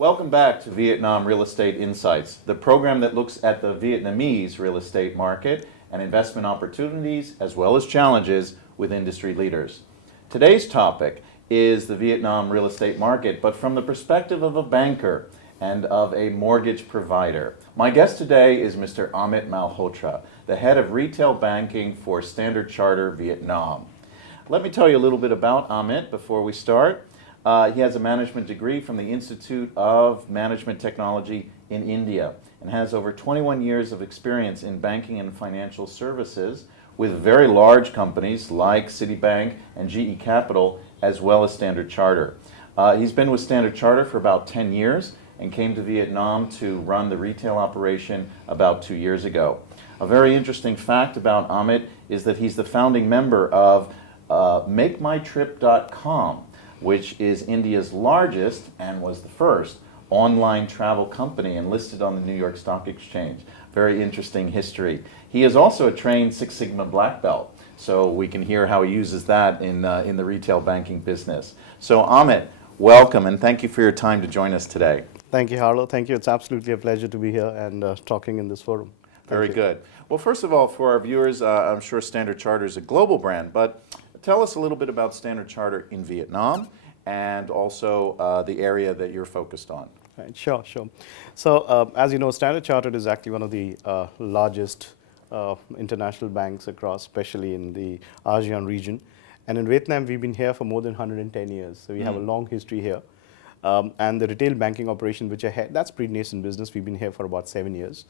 Welcome back to Vietnam Real Estate Insights, the program that looks at the Vietnamese real estate market and investment opportunities as well as challenges with industry leaders. Today's topic is the Vietnam real estate market, but from the perspective of a banker and of a mortgage provider. My guest today is Mr. Amit Malhotra, the head of retail banking for Standard Chartered Vietnam. Let me tell you a little bit about Amit before we start. He has a management degree from the Institute of Management Technology in India and has over 21 years of experience in banking and financial services with very large companies like Citibank and GE Capital as well as Standard Chartered. He's been with Standard Chartered for about 10 years and came to Vietnam to run the retail operation about 2 years ago. A very interesting fact about Amit is that he's the founding member of MakeMyTrip.com, which is India's largest and was the first online travel company and listed on the New York Stock Exchange. Very interesting history. He is also a trained Six Sigma black belt, so we can hear how he uses that in the retail banking business. So Amit, welcome and thank you for your time to join us today. Thank you, Harlow. Thank you. It's absolutely a pleasure to be here and talking in this forum. Very good. Well, first of all, for our viewers, I'm sure Standard Chartered is a global brand, but tell us a little bit about Standard Chartered in Vietnam and also the area that you're focused on. Right, sure. So, as you know, Standard Chartered is actually one of the largest international banks across, especially in the ASEAN region. And in Vietnam, we've been here for more than 110 years. So we have a long history here. And the retail banking operation, which I had, that's pre-nascent business. We've been here for about 7 years.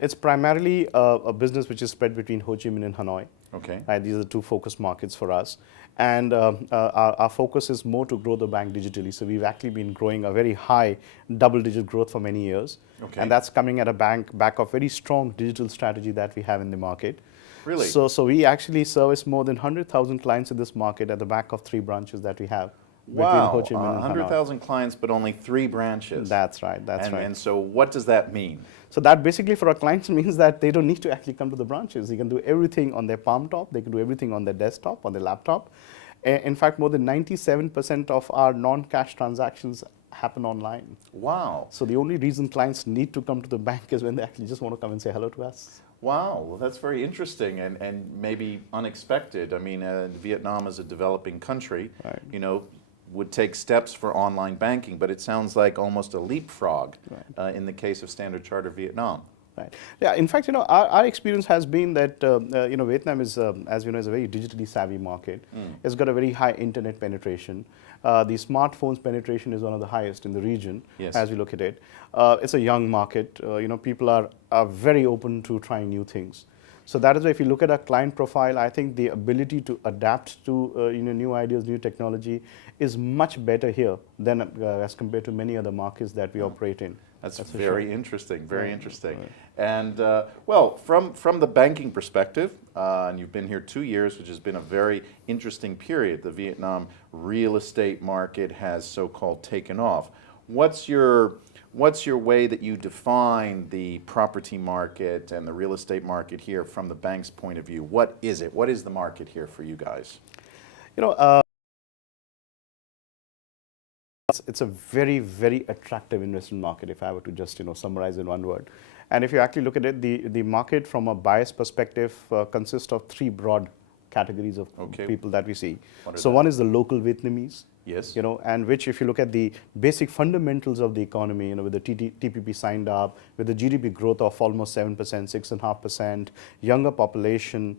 It's primarily a business which is spread between Ho Chi Minh and Hanoi. Okay. These are the two focus markets for us. And our focus is more to grow the bank digitally. So we've actually been growing a very high double-digit growth for many years. Okay. And that's coming at a back of very strong digital strategy that we have in the market. Really? So we actually service more than 100,000 clients in this market at the back of 3 branches that we have. Wow, Ho Chi Minh and 100,000 clients, but only 3 branches. That's right. And so what does that mean? So that basically for our clients means that they don't need to actually come to the branches. They can do everything on their palm top. They can do everything on their desktop, on their laptop. In fact, more than 97% of our non-cash transactions happen online. Wow. So the only reason clients need to come to the bank is when they actually just want to come and say hello to us. Wow, well, that's very interesting and maybe unexpected. I mean, Vietnam is a developing country, Right. you know, would take steps for online banking, but it sounds like almost a leapfrog in the case of Standard Chartered Vietnam. Right. Yeah. In fact, you know, our experience has been that you know, Vietnam is, as you know, is a very digitally savvy market. It's got a very high internet penetration. The smartphones penetration is one of the highest in the region. Yes. As we look at it. It's a young market. You know, people are very open to trying new things. So that is why if you look at our client profile, I think the ability to adapt to you know, new ideas, new technology is much better here than as compared to many other markets that we operate in. That's very interesting, very Right. interesting. Right. And well, from the banking perspective, and you've been here 2 years, which has been a very interesting period. The Vietnam real estate market has so-called taken off. What's your way that you define the property market and the real estate market here from the bank's point of view? What is it? What is the market here for you guys? You know, it's a very, very attractive investment market, if I were to just, you know, summarize in one word. And if you actually look at it, the market from a buyer's perspective consists of 3 broad categories of people that we see. So one is the local Vietnamese. Yes. You know, and which if you look at the basic fundamentals of the economy, you know, with the TPP signed up, with the GDP growth of almost 7%, 6.5%, younger population,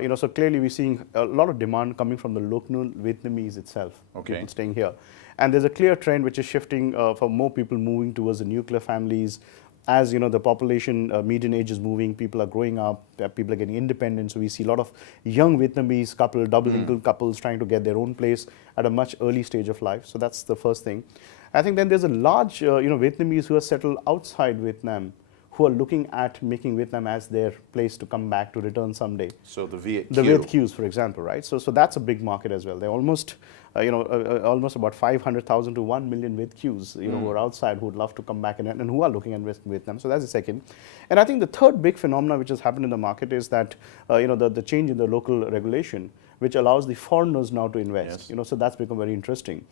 you know, so clearly we're seeing a lot of demand coming from the local Vietnamese itself, people staying here. And there's a clear trend which is shifting for more people moving towards the nuclear families. As you know, the population median age is moving, people are growing up, people are getting independent. So we see a lot of young Vietnamese couple, double income couples trying to get their own place at a much early stage of life. So that's the first thing. I think then there's a large, you know, Vietnamese who are settled outside Vietnam, who are looking at making Vietnam as their place to come back to return someday. So the Viet Q. The Viet Qs, for example, right? So that's a big market as well. They're almost, you know, almost about 500,000 to 1 million Viet Qs, you know, who are outside, who would love to come back and who are looking at Vietnam. So that's the second. And I think the third big phenomenon which has happened in the market is that, you know, the change in the local regulation, which allows the foreigners now to invest. Yes. So that's become very interesting.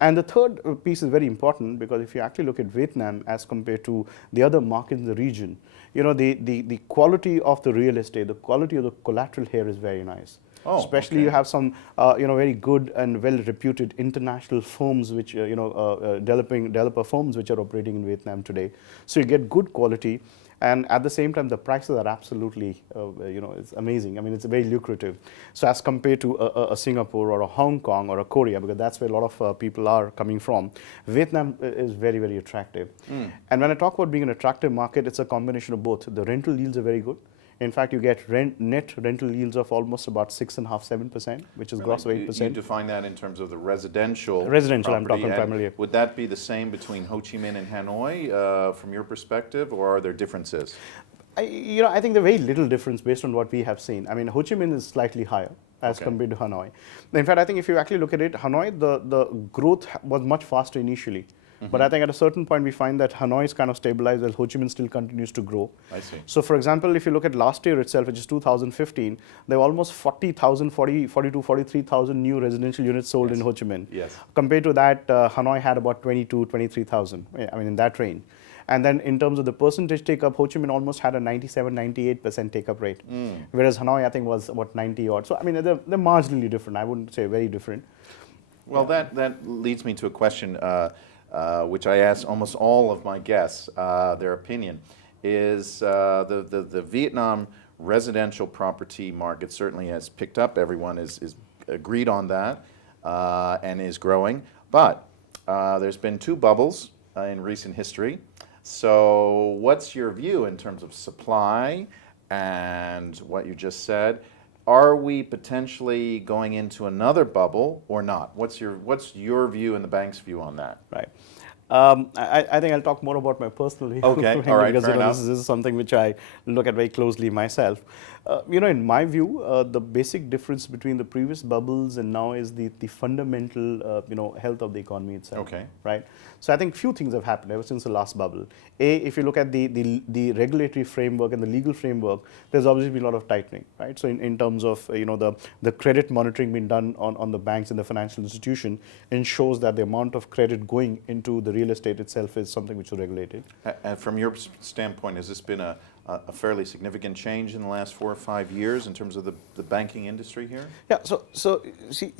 And the third piece is very important, because if you actually look at Vietnam as compared to the other markets in the region, the quality of the real estate, the quality of the collateral here is very nice. Oh, Especially okay. you have some very good and well-reputed international firms, which developer firms which are operating in Vietnam today. So you get good quality, and at the same time the prices are absolutely it's amazing. I mean, it's very lucrative. So as compared to a Singapore or a Hong Kong or a Korea, because that's where a lot of people are coming from, Vietnam is very, very attractive. And when I talk about being an attractive market, it's a combination of both. The rental yields are very good. In fact, you get net rental yields of almost about 6.5–7%, which is gross of 8%. You define that in terms of the residential. Residential, I'm property, talking and primarily. would that be the same between Ho Chi Minh and Hanoi, from your perspective, or are there differences? I think there's very little difference based on what we have seen. I mean, Ho Chi Minh is slightly higher as compared to Hanoi. In fact, I think if you actually look at it, Hanoi, the growth was much faster initially. But I think at a certain point we find that Hanoi is kind of stabilized, while Ho Chi Minh still continues to grow. I see. So for example, if you look at last year itself, which is 2015, there were almost 42, 43,000 new residential units sold in Ho Chi Minh. Yes. Compared to that, Hanoi had about 22, 23,000, I mean, in that range. And then in terms of the percentage take-up, Ho Chi Minh almost had a 97, 98% take-up rate, whereas Hanoi, I think, was about 90 odd. So I mean, they're marginally different. I wouldn't say very different. Well, that leads me to a question which I ask almost all of my guests, their opinion, is the Vietnam residential property market certainly has picked up. Everyone is agreed on that and is growing. But there's been two bubbles in recent history. So what's your view in terms of supply and what you just said? Are we potentially going into another bubble or not? What's your view and the bank's view on that? Right. I think I'll talk more about my personal view. Okay, all right, because fair enough. this is something which I look at very closely myself. In my view, the basic difference between the previous bubbles and now is the fundamental health of the economy itself. Okay. Right. So I think few things have happened ever since the last bubble. If you look at the regulatory framework and the legal framework, there's obviously been a lot of tightening, right? So in terms of the credit monitoring being done on the banks and the financial institution ensures that the amount of credit going into the real estate itself is something which is regulated. And from your standpoint, has this been a fairly significant change in the last 4 or 5 years in terms of the banking industry here? Yeah, so see,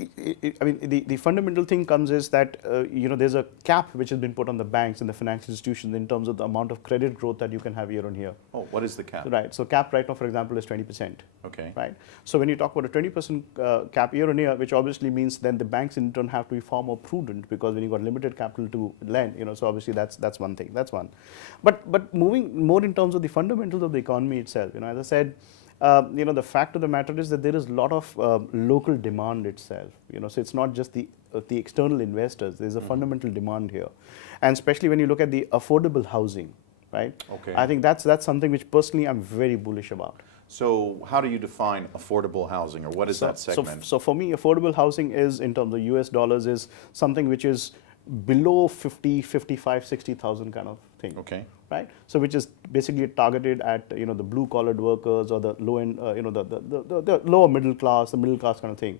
I mean, the fundamental thing comes is that, there's a cap which has been put on the banks and the financial institutions in terms of the amount of credit growth that you can have year on year. Oh, what is the cap? Right, so cap right now, for example, is 20%. Okay. Right, so when you talk about a 20% cap year on year, which obviously means then the banks in turn have to be far more prudent, because when you've got limited capital to lend, so obviously that's one thing, that's one. But moving more in terms of the fundamentals of the economy itself, as I said, the fact of the matter is that there is a lot of local demand itself, so it's not just the external investors, there's a fundamental demand here. And especially when you look at the affordable housing, right? Okay. I think that's something which personally I'm very bullish about. So how do you define affordable housing, or what is that segment? So for me, affordable housing is, in terms of US dollars, is something which is below 50, 55, 60,000 kind of thing. Okay. Right? So which is basically targeted at the blue collared workers, or the low end, the lower middle class, the middle class kind of thing.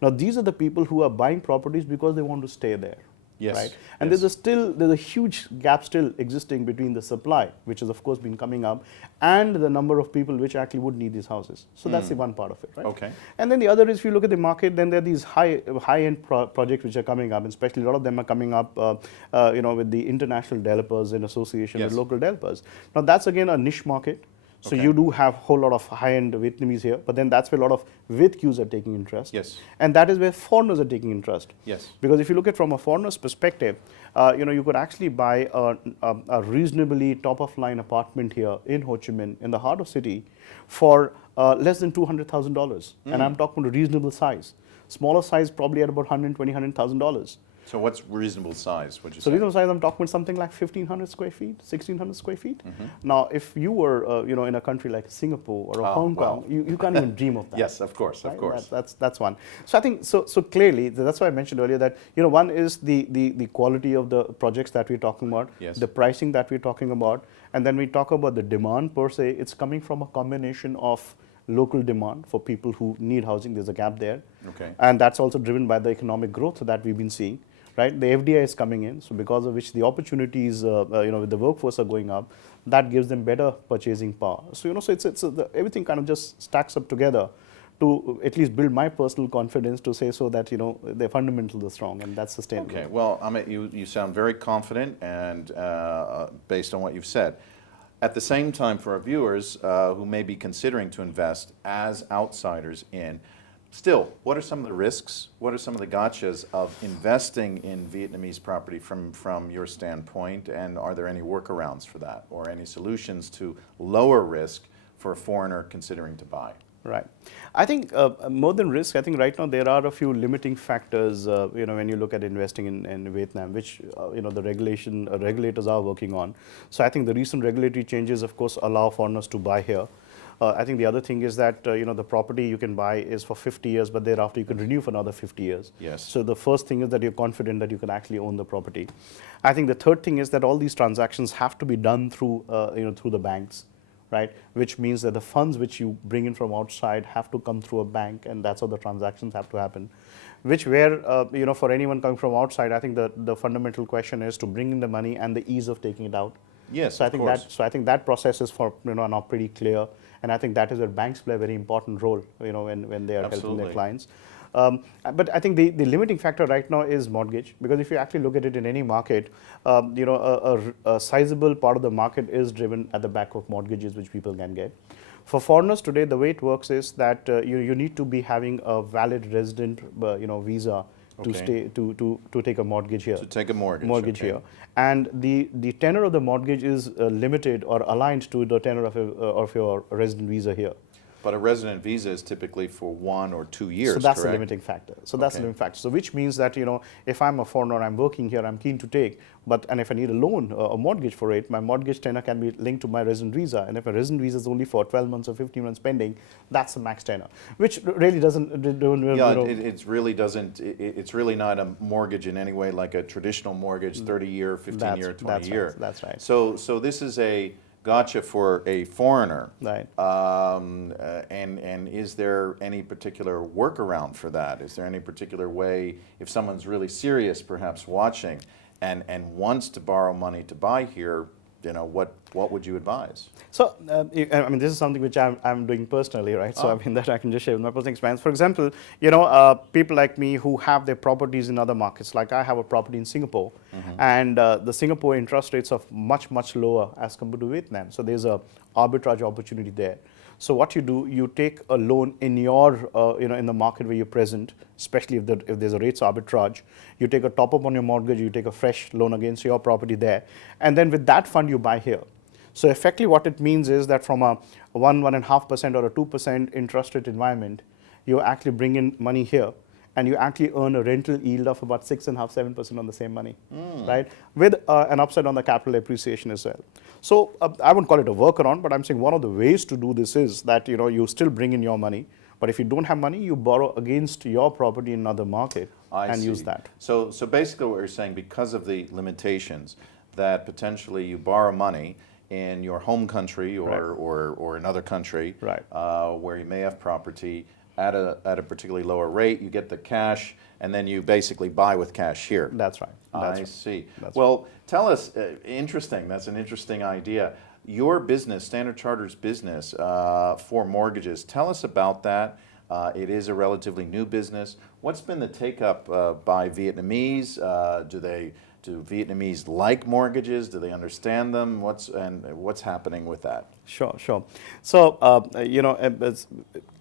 Now these are the people who are buying properties because they want to stay there. Yes. Right? And yes. there's a huge gap still existing between the supply, which has of course been coming up, and the number of people which actually would need these houses. So that's the one part of it, right? Okay. And then the other is, if you look at the market, then there are these high-end projects which are coming up, and especially a lot of them are coming up, with the international developers in association Yes. with local developers. Now that's again a niche market. So Okay. you do have a whole lot of high-end Vietnamese here, but then that's where a lot of VidQs are taking interest. Yes. And that is where foreigners are taking interest. Yes. Because if you look at from a foreigner's perspective, you could actually buy a reasonably top-of-line apartment here in Ho Chi Minh, in the heart of city, for less than $200,000. And I'm talking about a reasonable size. Smaller size probably at about $120,000, $100,000. So what's reasonable size, would you So say? reasonable size, I'm talking about something like 1,500 square feet, 1,600 square feet. Now, if you were, in a country like Singapore or Hong Kong, you can't even dream of that. Yes, of course, Right? of course. That's one. So I think so clearly that's why I mentioned earlier that one is the quality of the projects that we're talking about, Yes. the pricing that we're talking about, and then we talk about the demand per se. It's coming from a combination of local demand for people who need housing. There's a gap there. Okay. And that's also driven by the economic growth that we've been seeing, right? The FDI is coming in, so because of which the opportunities, with the workforce are going up, that gives them better purchasing power. So, so everything kind of just stacks up together to at least build my personal confidence to say so that, the fundamentals are strong and that's sustainable. Okay, well, Amit, you sound very confident and based on what you've said. At the same time, for our viewers who may be considering to invest as outsiders in, still, what are some of the risks? What are some of the gotchas of investing in Vietnamese property from your standpoint? And are there any workarounds for that or any solutions to lower risk for a foreigner considering to buy? Right. I think more than risk, I think right now there are a few limiting factors, when you look at investing in Vietnam, which, the regulators are working on. So I think the recent regulatory changes, of course, allow foreigners to buy here. I think the other thing is that, the property you can buy is for 50 years, but thereafter you can renew for another 50 years. Yes. So the first thing is that you're confident that you can actually own the property. I think the third thing is that all these transactions have to be done through, through the banks. Right, which means that the funds which you bring in from outside have to come through a bank, and that's how the transactions have to happen. For anyone coming from outside, I think the fundamental question is to bring in the money and the ease of taking it out. Yes, so of course. I think that process is now pretty clear, and I think that is where banks play a very important role. When they are helping their clients. But I think the limiting factor right now is mortgage, because if you actually look at it in any market, a sizable part of the market is driven at the back of mortgages which people can get. For foreigners today, the way it works is that you need to be having a valid resident visa to Okay. stay to take a mortgage here. To take a mortgage. Okay. Here, and the tenor of the mortgage is limited or aligned to the tenor of your resident visa here. But a resident visa is typically for 1 or 2 years, So that's correct? the limiting factor. So that's the Okay. limiting factor. So which means that, if I'm a foreigner, I'm working here, I'm keen to take, and if I need a loan, a mortgage for it, my mortgage tenor can be linked to my resident visa. And if a resident visa is only for 12 months or 15 months pending, that's the max tenor, which really doesn't. Yeah, it really doesn't. It's really not a mortgage in any way like a traditional mortgage, 30-year, 15-year, 20-year. That's right. So this is a gotcha for a foreigner. Right. And is there any particular workaround for that? Is there any particular way, if someone's really serious, perhaps watching, and wants to borrow money to buy here, what would you advise? So, this is something which I'm doing personally, right? So, that I can just share with my personal experience. For example, people like me who have their properties in other markets, like I have a property in Singapore, and the Singapore interest rates are much, much lower as compared to Vietnam. So, there's a arbitrage opportunity there. So what you do, you take a loan in your, in the market where you're present, especially if there's a rates arbitrage. You take a top up on your mortgage, you take a fresh loan against your property there, and then with that fund you buy here. So effectively what it means is that from a 1.5% or a 2% interest rate environment, you actually bring in money here, and you actually earn a rental yield of about 6.5–7% on the same money, right? With an upside on the capital appreciation as well. So I wouldn't call it a workaround, but I'm saying one of the ways to do this is that you still bring in your money, but if you don't have money, you borrow against your property in another market and use that. So basically what you're saying, because of the limitations, that potentially you borrow money in your home country or another country, right, where you may have property at a particularly lower rate, you get the cash, and then you basically buy with cash here. That's right. I see. Well, tell us, interesting, that's an interesting idea. Your business, Standard Chartered's business for mortgages, tell us about that. It is a relatively new business. What's been the take-up by Vietnamese? Do Vietnamese like mortgages? Do they understand them? What's happening with that? Sure. So,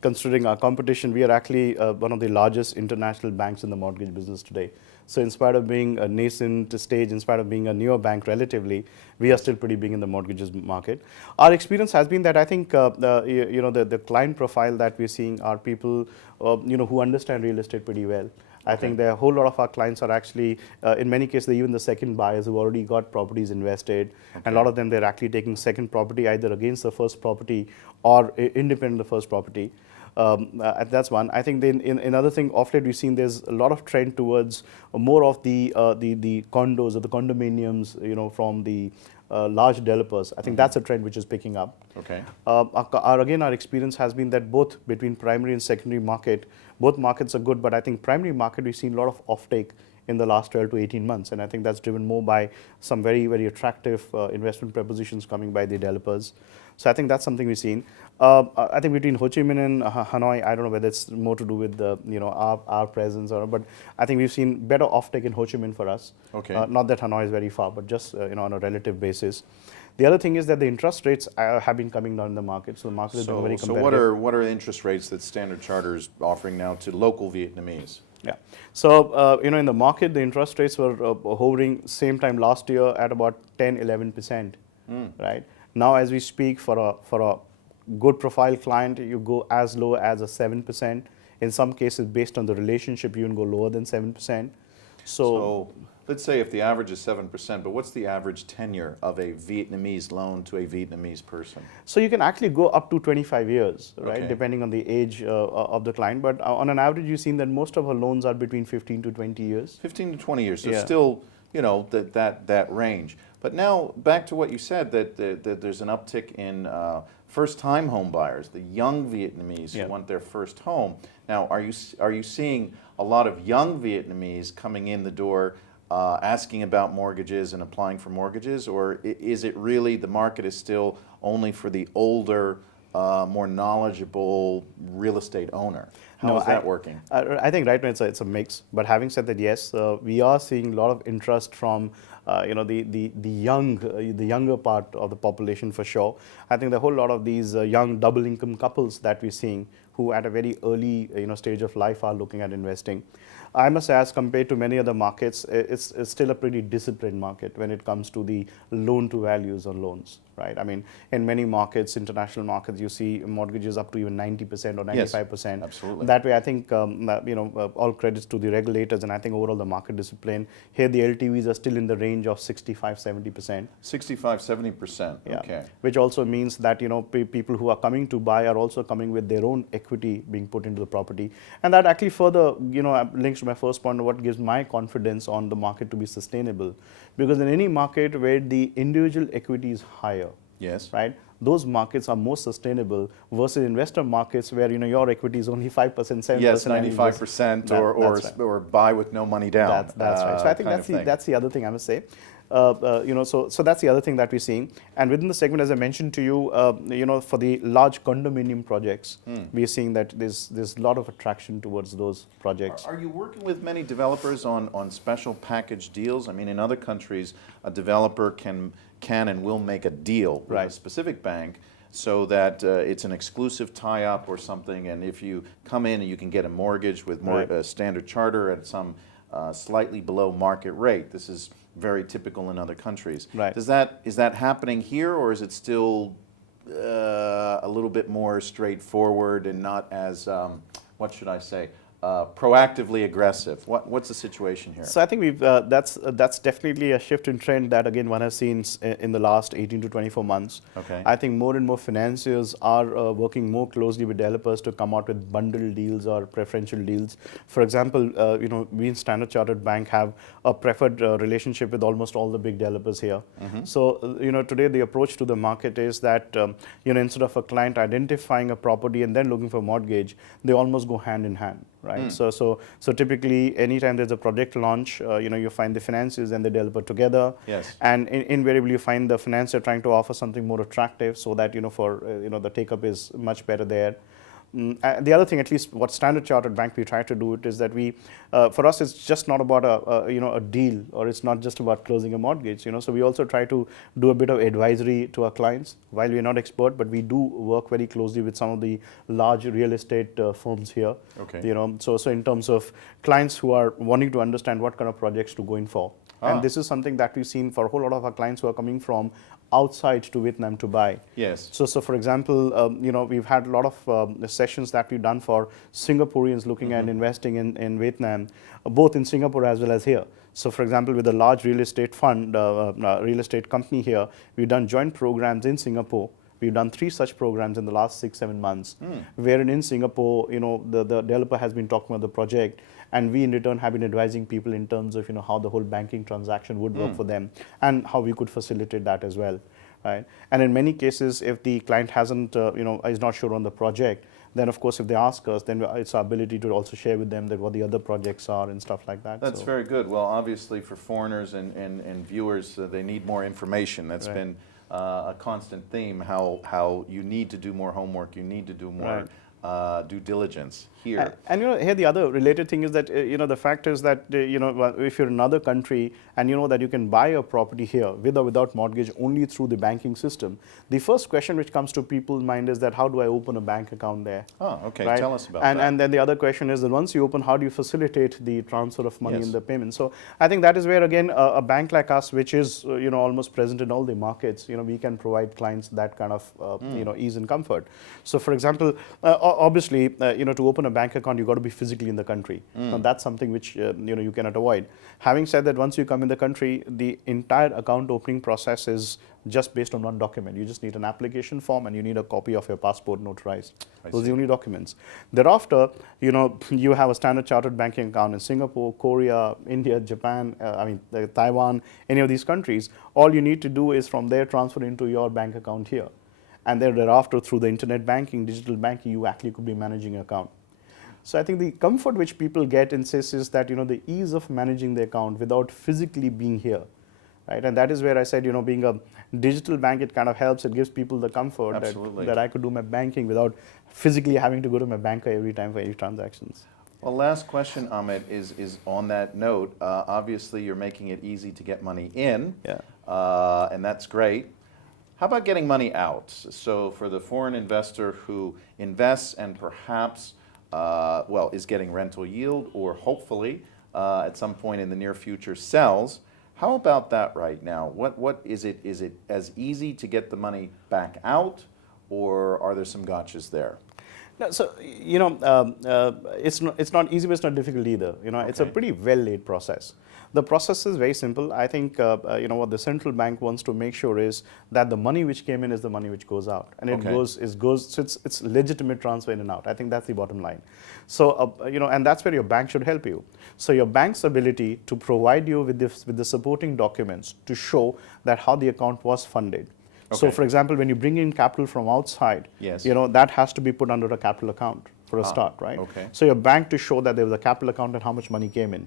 considering our competition, we are actually one of the largest international banks in the mortgage business today. So in spite of being a nascent stage, in spite of being a newer bank relatively, we are still pretty big in the mortgages market. Our experience has been that I think the client profile that we're seeing are people who understand real estate pretty well. I think there are a whole lot of our clients are actually, in many cases, they're even the second buyers who've already got properties invested. And a lot of them, they're actually taking second property either against the first property or independent of the first property. That's one. I think then in another thing, of late we've seen there's a lot of trend towards more of the condos or the condominiums, from the large developers. I think that's a trend which is picking up. Okay. Again, our experience has been that both between primary and secondary market, both markets are good, but I think primary market we've seen a lot of offtake in the last 12 to 18 months, and I think that's driven more by some very, very attractive investment propositions coming by the developers. So I think that's something we've seen. I think between Ho Chi Minh and Hanoi, I don't know whether it's more to do with our presence or, but I think we've seen better offtake in Ho Chi Minh for us. Okay. Not that Hanoi is very far, but just on a relative basis. The other thing is that the interest rates have been coming down in the market, so the market is being very competitive. So what are the interest rates that Standard Charter is offering now to local Vietnamese? Yeah. So, in the market, the interest rates were hovering same time last year at about 10, 11%, right? Now, as we speak, for a good profile client, you go as low as a 7%. In some cases, based on the relationship, you can go lower than 7%. So let's say if the average is 7%, but what's the average tenure of a Vietnamese loan to a Vietnamese person? So you can actually go up to 25 years, right, Okay. depending on the age of the client. But on an average, you've seen that most of our loans are between 15 to 20 years. 15 to 20 years, so Yeah. still, that range. But now, back to what you said, that there's an uptick in first-time home buyers, the young Vietnamese who Yeah. want their first home. Now, are you seeing a lot of young Vietnamese coming in the door asking about mortgages and applying for mortgages, or is it really the market is still only for the older, more knowledgeable real estate owner? How is that working? I think right now it's a mix. But having said that, yes, we are seeing a lot of interest from the younger part of the population for sure. I think the whole lot of these young double income couples that we're seeing who at a very early stage of life are looking at investing. I must say, as compared to many other markets, it's still a pretty disciplined market when it comes to the loan to values on loans, right? I mean, in many markets, international markets, you see mortgages up to even 90% or 95%. Yes, absolutely. That way, I think, all credits to the regulators, and I think overall the market discipline. Here, the LTVs are still in the range of 65, 70%. 65, 70%, Yeah. okay. Which also means that, people who are coming to buy are also coming with their own equity being put into the property. And that actually further, links to my first point of what gives my confidence on the market to be sustainable. Because in any market where the individual equity is higher, Yes. right, those markets are more sustainable versus investor markets where, your equity is only 5%, 7%. Yes, 95% That's right. or buy with no money down. That's right. So I think that's the other thing I must say. So that's the other thing that we're seeing. And within the segment, as I mentioned to you, for the large condominium projects, we are seeing that there's a lot of attraction towards those projects. Are you working with many developers on special package deals? I mean, in other countries, a developer can and will make a deal with a specific bank so that it's an exclusive tie-up or something, and if you come in and you can get a mortgage with Standard Charter at some slightly below market rate. This is very typical in other countries. Right. Is that happening here, or is it still a little bit more straightforward and not as, what should I say, proactively aggressive? What's the situation here? So I think that's definitely a shift in trend that again one has seen in the last 18 to 24 months. Okay. I think more and more financiers are working more closely with developers to come out with bundle deals or preferential deals. For example, we in Standard Chartered Bank have a preferred relationship with almost all the big developers here. So today the approach to the market is that instead of a client identifying a property and then looking for a mortgage, they almost go hand in hand. Right. So typically, anytime there's a project launch, you find the financiers and the developer together. Yes. And invariably, you find the financier trying to offer something more attractive, so that the take up is much better there. The other thing, at least what Standard Chartered Bank we try to do it is that we, for us, it's just not about a deal, or it's not just about closing a mortgage. So we also try to do a bit of advisory to our clients. While we're not expert, but we do work very closely with some of the large real estate firms here. Okay. So in terms of clients who are wanting to understand what kind of projects to go in for. And this is something that we've seen for a whole lot of our clients who are coming from outside to Vietnam to buy. Yes. So for example, we've had a lot of sessions that we've done for Singaporeans looking at investing in Vietnam, both in Singapore as well as here. So for example, with a large real estate fund, real estate company here, we've done joint programs in Singapore. We've done 3 such programs in the last 6-7 months, wherein in Singapore, the developer has been talking about the project, and we in return have been advising people in terms of how the whole banking transaction would work for them, and how we could facilitate that as well, right? And in many cases, if the client hasn't, is not sure on the project, then of course if they ask us, then it's our ability to also share with them that what the other projects are and stuff like that. That's very good. Well, obviously for foreigners and viewers, they need more information. That's been a constant theme, how you need to do more homework, you need to do more due diligence here. And here the other related thing is that the fact is that if you're in another country and you know that you can buy a property here with or without mortgage only through the banking system, the first question which comes to people's mind is that how do I open a bank account there? Oh, okay. Right? Tell us about that. And then the other question is that once you open, how do you facilitate the transfer of money in the payment? So I think that is where again a bank like us, which is almost present in all the markets, we can provide clients that kind of ease and comfort. So for example, obviously to open a bank account, you've got to be physically in the country. Now that's something which you cannot avoid. Having said that, once you come in the country, the entire account opening process is just based on one document. You just need an application form and you need a copy of your passport notarized. Those are the only documents. Thereafter, you have a Standard Chartered banking account in Singapore, Korea, India, Japan, Taiwan, any of these countries. All you need to do is from there transfer into your bank account here. And then thereafter, through the internet banking, digital banking, you actually could be managing an account. So I think the comfort which people get in this is that the ease of managing the account without physically being here, right? And that is where I said being a digital bank, it kind of helps. It gives people the comfort that I could do my banking without physically having to go to my banker every time for any transactions. Well, last question, Amit, is on that note. Obviously, you're making it easy to get money in, and that's great. How about getting money out? So for the foreign investor who invests and perhaps, is getting rental yield or hopefully at some point in the near future sells, how about that right now? What is it? Is it as easy to get the money back out, or are there some gotchas there? No, so it's not easy, but it's not difficult either. It's a pretty well laid process. The process is very simple. I think what the central bank wants to make sure is that the money which came in is the money which goes out, and it goes. So it's legitimate transfer in and out. I think that's the bottom line. So and that's where your bank should help you. So your bank's ability to provide you with the supporting documents to show that how the account was funded. So, for example, when you bring in capital from outside, that has to be put under a capital account for a start, right? So your bank to show that there was a capital account and how much money came in.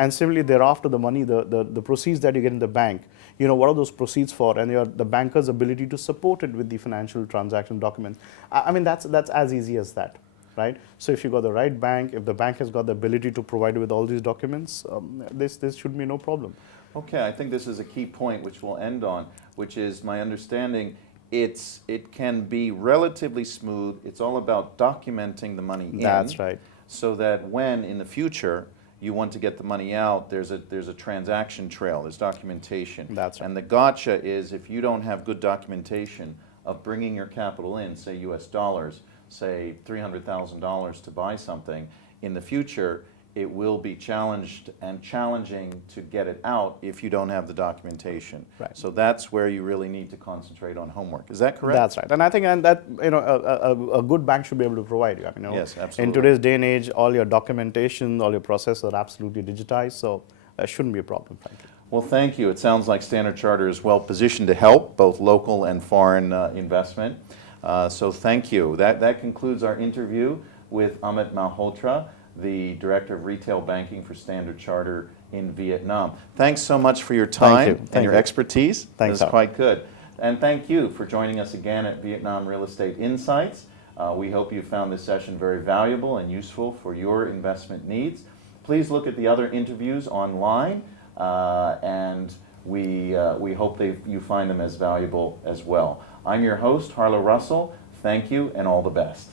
And similarly, thereafter, the money, the proceeds that you get in the bank, what are those proceeds for? And the banker's ability to support it with the financial transaction documents. I mean, that's as easy as that, right? So if you got the right bank, if the bank has got the ability to provide you with all these documents, this should be no problem. Okay, I think this is a key point which we'll end on, which is my understanding it can be relatively smooth. It's all about documenting the money in. That's right. So that when in the future you want to get the money out, there's a transaction trail, there's documentation. That's right. And the gotcha is if you don't have good documentation of bringing your capital in, say US dollars, say $300,000 to buy something, in the future it will be challenged and challenging to get it out if you don't have the documentation. Right. So that's where you really need to concentrate on homework. Is that correct? That's right. And I think that a good bank should be able to provide you. Yes, absolutely. In today's day and age, all your documentation, all your processes are absolutely digitized, so it shouldn't be a problem, frankly. Well, thank you. It sounds like Standard Chartered is well positioned to help both local and foreign investment. So thank you. That concludes our interview with Amit Malhotra, the Director of Retail Banking for Standard Chartered in Vietnam. Thanks so much for your time and your expertise. Thanks. That's quite good. And thank you for joining us again at Vietnam Real Estate Insights. We hope you found this session very valuable and useful for your investment needs. Please look at the other interviews online, and we hope you find them as valuable as well. I'm your host, Harlow Russell. Thank you and all the best.